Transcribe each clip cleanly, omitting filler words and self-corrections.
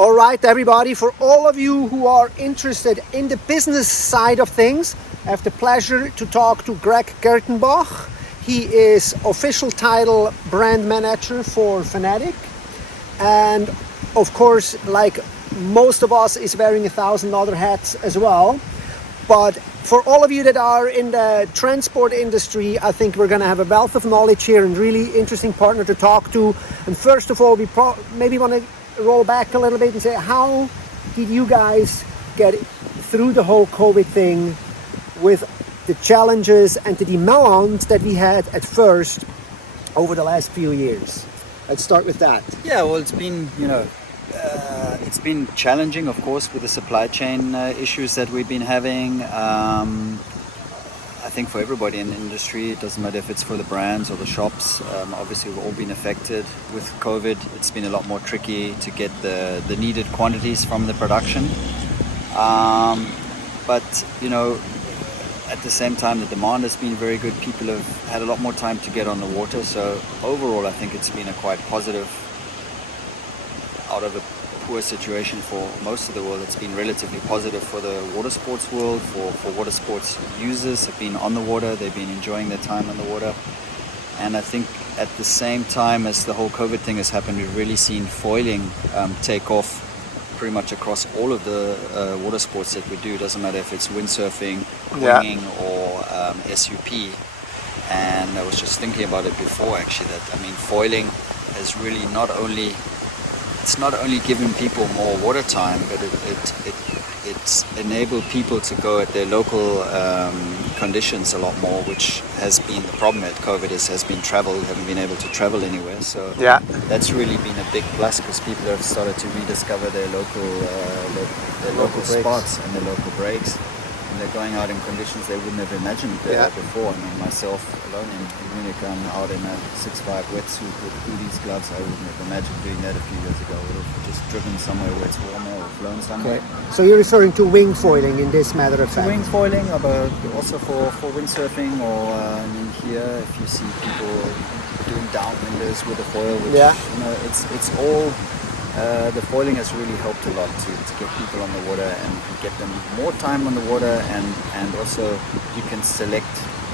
All right, everybody, for all of you who are interested in the business side of things, I have the pleasure to talk to Craig Gertenbach. He is official title brand manager for Fanatic. And of course, like most of us, is wearing 1,000 other hats as well. But for all of you that are in the transport industry, I think we're going to have a wealth of knowledge here and really interesting partner to talk to. And first of all, we maybe want to roll back a little bit and say, how did you guys get through the whole COVID thing with the challenges and the demands that we had at first over the last few years? Let's start with that. Yeah, well, it's been, it's been challenging, of course, with the supply chain issues that we've been having. I think for everybody in the industry, it doesn't matter if it's for the brands or the shops. Obviously, we've all been affected with COVID. It's been a lot more tricky to get the needed quantities from the production. But at the same time, the demand has been very good. People have had a lot more time to get on the water. So overall, I think it's been a quite positive, out of a poor situation for most of the world. It's been relatively positive for the water sports world, for water sports users have been on the water. They've been enjoying their time on the water. And I think at the same time as the whole COVID thing has happened, we've really seen foiling take off pretty much across all of the water sports that we do. Doesn't matter if it's windsurfing, winging, or SUP. And I was just thinking about it before, actually, that foiling has really not only giving people more water time, but it's enabled people to go at their local conditions a lot more, which has been the problem at COVID has been travel. We haven't been able to travel anywhere, so that's really been a big plus, because people have started to rediscover their local spots and their local breaks, and they're going out in conditions they wouldn't have imagined before. Myself alone in Munich, I'm out in a 6'5" wetsuit with hoodies, gloves. I wouldn't have imagined doing that a few years ago. I would have just driven somewhere where it's warmer or flown somewhere. Okay. So you're referring to wing foiling in this matter of fact? Wing foiling, but also for windsurfing, or here if you see people doing downwinders with a foil, which it's all. The foiling has really helped a lot to get people on the water and get them more time on the water, and also you can select.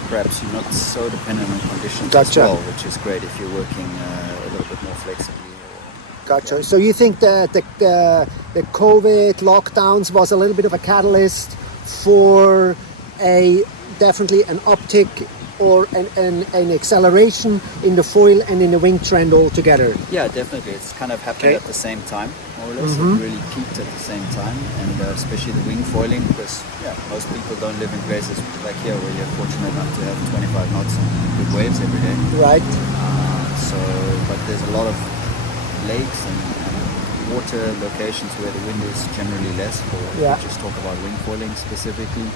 Perhaps you're not so dependent on conditions as well, which is great if you're working a little bit more flexibly. Gotcha. So you think that the COVID lockdowns was a little bit of a catalyst for definitely an uptick or an acceleration in the foil and in the wing trend altogether? Yeah, definitely. It's kind of happened at the same time, more or less. It really peaked at the same time, and especially the wing foiling, because most people don't live in places like here where you're fortunate enough to have 25 knots and good waves every day. Right. But there's a lot of lakes and water locations where the wind is generally less. We just talk about wing foiling specifically.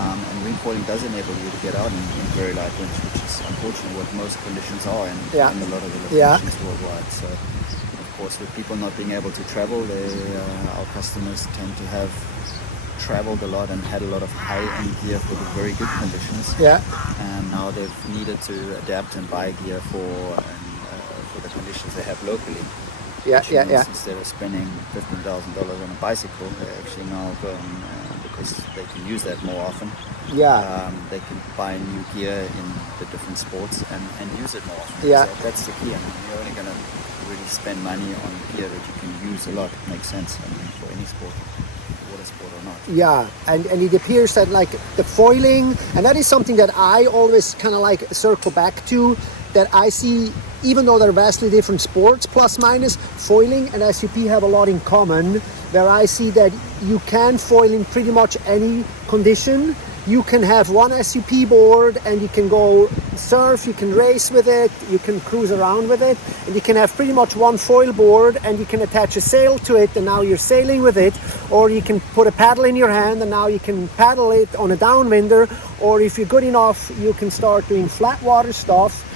And wing foiling does enable you to get out in very light winds, which is unfortunately what most conditions are in a lot of the locations worldwide. So, of course, with people not being able to travel, our customers tend to have traveled a lot and had a lot of high-end gear for the very good conditions. Yeah. And now they've needed to adapt and buy gear for the conditions they have locally. Instead of spending $15,000 on a bicycle, they're actually now going, because they can use that more often. They can buy new gear in the different sports and use it more often. So that's the key. You're only going to really spend money on gear that you can use a lot. It makes sense for any sport, water sport or not. Yeah, and it appears that like the foiling, and that is something that I always kind of like circle back to, that I see, even though they're vastly different sports, plus minus, foiling and SUP have a lot in common, where I see that you can foil in pretty much any condition. You can have one SUP board and you can go surf, you can race with it, you can cruise around with it, and you can have pretty much one foil board and you can attach a sail to it and now you're sailing with it, or you can put a paddle in your hand and now you can paddle it on a downwinder, or if you're good enough, you can start doing flat water stuff.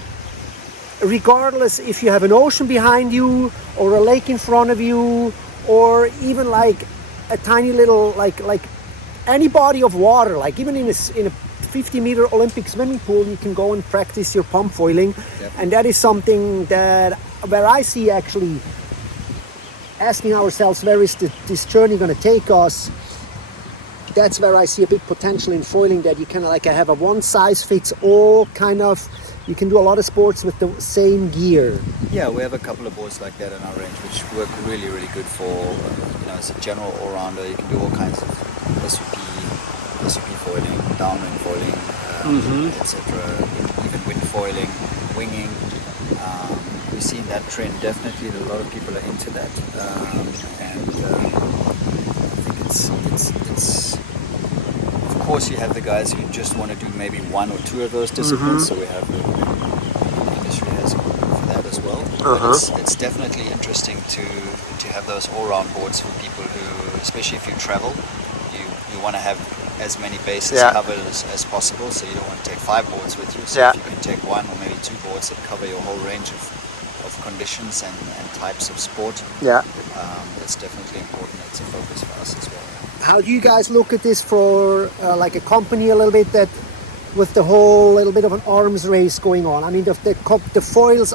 Regardless if you have an ocean behind you or a lake in front of you, or even like a tiny little like any body of water, like even in a 50-meter Olympic swimming pool, you can go and practice your pump foiling. And that is something that where I see actually asking ourselves, where is this journey going to take us? That's where I see a big potential in foiling, that you kind of like have a one size fits all kind of, you can do a lot of sports with the same gear. Yeah, we have a couple of boards like that in our range, which work really, really good for, as a general all-rounder. You can do all kinds of SUP foiling, downwind foiling, etc. Even wind foiling, winging. We've seen that trend definitely. A lot of people are into that, and I think it's. Of course, you have the guys who just want to do maybe one or two of those disciplines. So we have the industry has a group for that as well. But it's definitely interesting to have those all-round boards for people who, especially if you travel, you want to have as many bases covered as possible. So you don't want to take 5 boards with you. So if you can take 1 or maybe 2 boards that cover your whole range of conditions and types of sport, that's definitely important. It's a focus for us as well. How do you guys look at this for like a company a little bit, that with the whole little bit of an arms race going on? I mean, the foils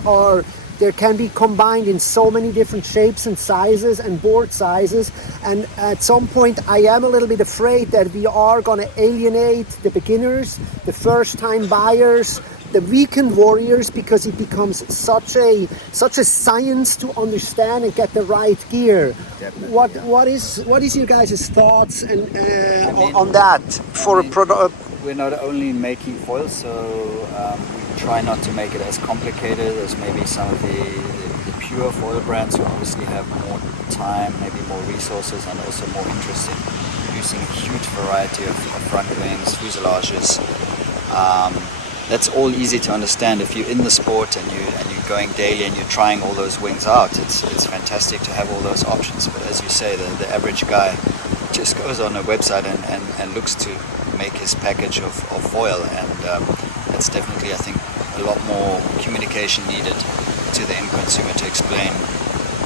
there can be combined in so many different shapes and sizes and board sizes, and at some point I am a little bit afraid that we are going to alienate the beginners, the first time buyers, the weekend warriors, because it becomes such a science to understand and get the right gear. What is your guys' thoughts on that for a product? We're not only making foils, so we try not to make it as complicated as maybe some of the pure foil brands, who obviously have more time, maybe more resources, and also more interest in producing a huge variety of front wings, fuselages. That's all easy to understand if you're in the sport and you're going daily and you're trying all those wings out. It's fantastic to have all those options. But as you say, the average guy just goes on a website and looks to make his package of foil, and that's definitely, I think, a lot more communication needed to the end consumer to explain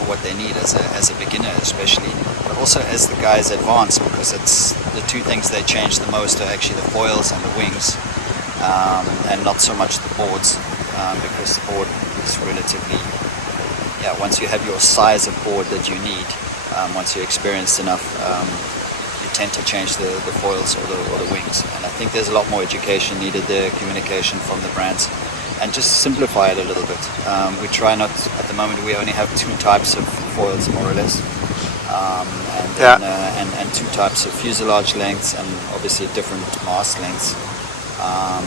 what they need as a beginner especially, but also as the guys advance, because it's the two things they change the most are actually the foils and the wings. And not so much the boards, because the board is relatively, once you have your size of board that you need, once you're experienced enough, you tend to change the foils or the wings. And I think there's a lot more education needed there, communication from the brands, and just simplify it a little bit. We try not, at the moment we only have 2 types of foils more or less, and 2 types of fuselage lengths, and obviously different mast lengths.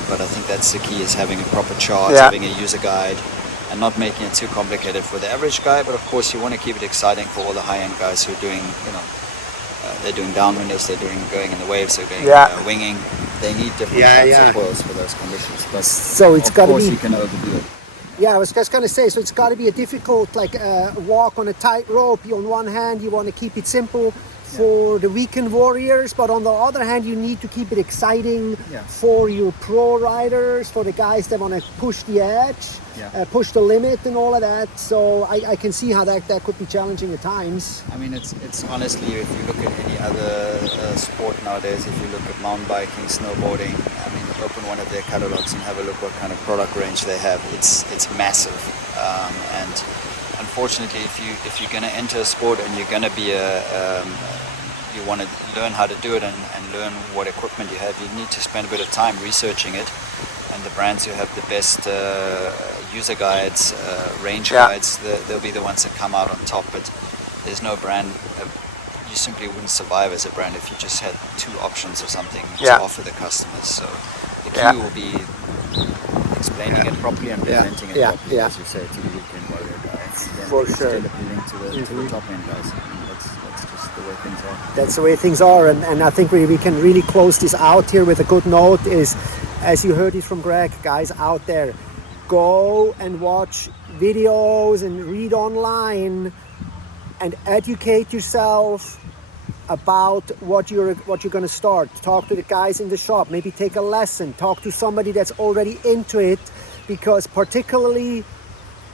But I think that's the key, is having a proper chart, having a user guide, and not making it too complicated for the average guy. But of course you want to keep it exciting for all the high-end guys who are doing, they're doing downwinders, they're going in the waves, they're going winging. They need different types of foils for those conditions. But so it's got to be. Of course you can overdo it. Yeah, I was just going to say, so it's got to be a difficult, walk on a tightrope. On one hand, you want to keep it simple for the weekend warriors, but on the other hand, you need to keep it exciting for your pro riders, for the guys that want to push the edge, push the limit and all of that. So I can see how that could be challenging at times. I mean, it's honestly, if you look at any other sport nowadays, if you look at mountain biking, snowboarding, I mean, open one of their catalogs and have a look what kind of product range they have. It's massive, and unfortunately, if you're going to enter a sport and you're going to be you want to learn how to do it and learn what equipment you have, you need to spend a bit of time researching it. And the brands who have the best user guides, range guides, they'll be the ones that come out on top. But there's no brand, you simply wouldn't survive as a brand if you just had 2 options of something to offer the customers. So the key will be explaining it properly and presenting it properly, as you say, to the weekend warrior guys. For sure. Still appealing to the top end guys. That's just the way things are. That's the way things are, and I think we can really close this out here with a good note is, as you heard it from Greg, guys out there, go and watch videos and read online and educate yourself about what you're going to start. Talk to the guys in the shop, maybe take a lesson, talk to somebody that's already into it, because particularly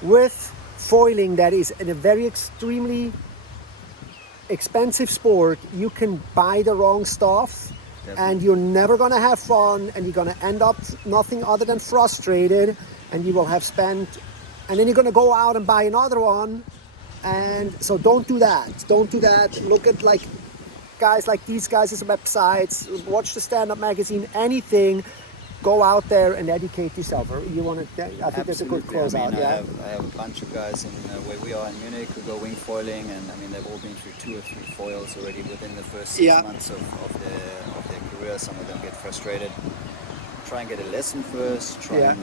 with foiling, that is in a very extremely expensive sport, you can buy the wrong stuff. Definitely. And you're never going to have fun, and you're going to end up nothing other than frustrated, and you will have spent, and then you're going to go out and buy another one, And so don't do that. Don't do that. Look at like guys like these guys' websites, watch the Stand Up magazine, anything. Go out there and educate yourself. You want to? I think that's a good close out. Yeah. I have a bunch of guys in where we are in Munich who go wing foiling, and I mean they've all been through 2 or 3 foils already within the first 6 months of their career. Some of them get frustrated. Try and get a lesson first. Try and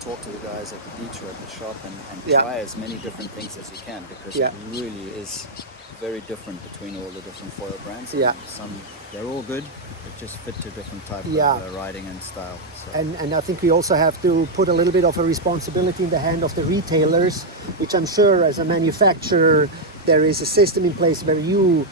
talk to the guys at the beach or at the shop, and try as many different things as you can, because it really is very different between all the different foil brands. Some, they're all good, but just fit to different type of riding and style. So. And I think we also have to put a little bit of a responsibility in the hand of the retailers, which I'm sure as a manufacturer there is a system in place where you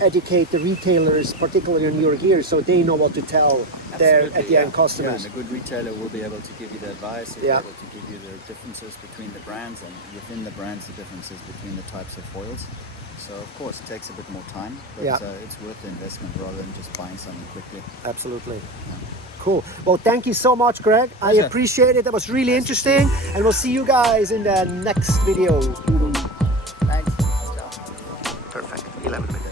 educate the retailers, particularly on your gear, so they know what to tell their at the end customers. And a good retailer will be able to give you the advice, will be able to give you the differences between the brands, and within the brands the differences between the types of foils. So of course it takes a bit more time, but it's worth the investment rather than just buying something quickly. Absolutely. Cool. Well, thank you so much, Greg. Pleasure. I appreciate it. That was really interesting, and we'll see you guys in the next video. Thanks. Ciao. Perfect. 11 minutes.